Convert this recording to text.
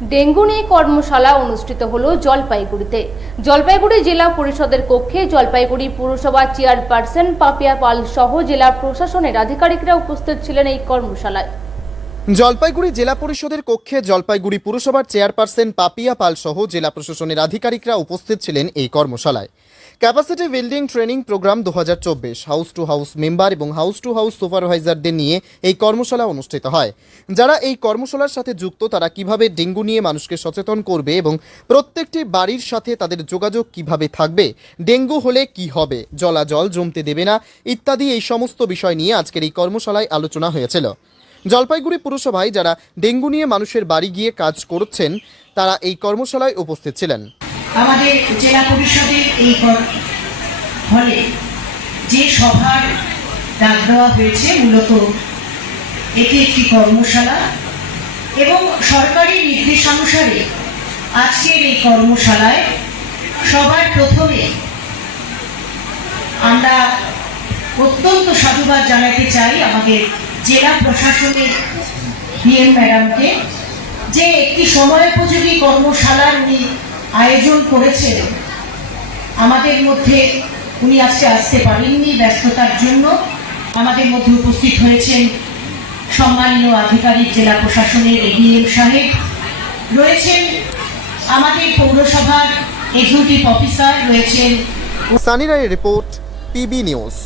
Dengue নিয়ে কর্মশালা অনুষ্ঠিত হলো জলপাইগুড়িতে। জলপাইগুড়ি জেলা পরিষদের কক্ষে জলপাইগুড়ি পুরসভা চেয়ারপারসন পাপিয়া পাল সহ জেলা প্রশাসনের আধিকারিকরা উপস্থিত ছিলেন এই কর্মশালায়। জলপাইগুড়ি জেলা পরিষদের কক্ষে জলপাইগুড়ি পুরসভার চেয়ারপারসন পাপিয়া পাল সহ জেলা প্রশাসনের আধিকারিকরা উপস্থিত ছিলেন এই কর্মশালায়। Capacity building training programme 2024 house to house member এবং হাউস টু হাউস সুপারভাইজারদের নিয়ে এই কর্মশালা অনুষ্ঠিত হয়। যারা এই কর্মশালার সাথে যুক্ত তারা কিভাবে ডেঙ্গু নিয়ে মানুষকে সচেতন করবে এবং প্রত্যেকটি বাড়ির সাথে তাদের যোগাযোগ কিভাবে থাকবে, ডেঙ্গু হলে কি হবে, জলাজল জমতে দেবে না ইত্যাদি এই সমস্ত বিষয় নিয়ে আজকের এই কর্মশালায় আলোচনা হয়েছিল। জলপাইগুড়ি পুরসভায় যারা ডেঙ্গু নিয়ে মানুষের বাড়ি গিয়ে কাজ করছেন তারা এই কর্মশালায় উপস্থিত ছিলেন। আমাদের জেলা পরিষদের এই হলে যে সভার ডাক দেওয়া হয়েছে মূলত এটি একটি কর্মশালা এবং সরকারি নির্দেশানুসারে আজকের এই কর্মশালায় সবার প্রথমে আমরা অত্যন্ত সাধুবাদ জানাতে চাই আমাদের জেলা প্রশাসনের ডিএম ম্যাডামকে, যে একটি সময়োপযোগী কর্মশালার উনি আয়োজন করেছেন। আমাদের মধ্যে উনি আজকে আসতে পারেননি ব্যস্ততার জন্য। আমাদের মধ্যে উপস্থিত হয়েছেন সম্মানীয় আধিকারিক জেলা প্রশাসনের এডিএম সাহেব, রয়েছেন আমাদের পৌরসভার এক্সিকিউটিভ অফিসার, রয়েছেন। সানি রায়ের রিপোর্ট, পিবি নিউজ।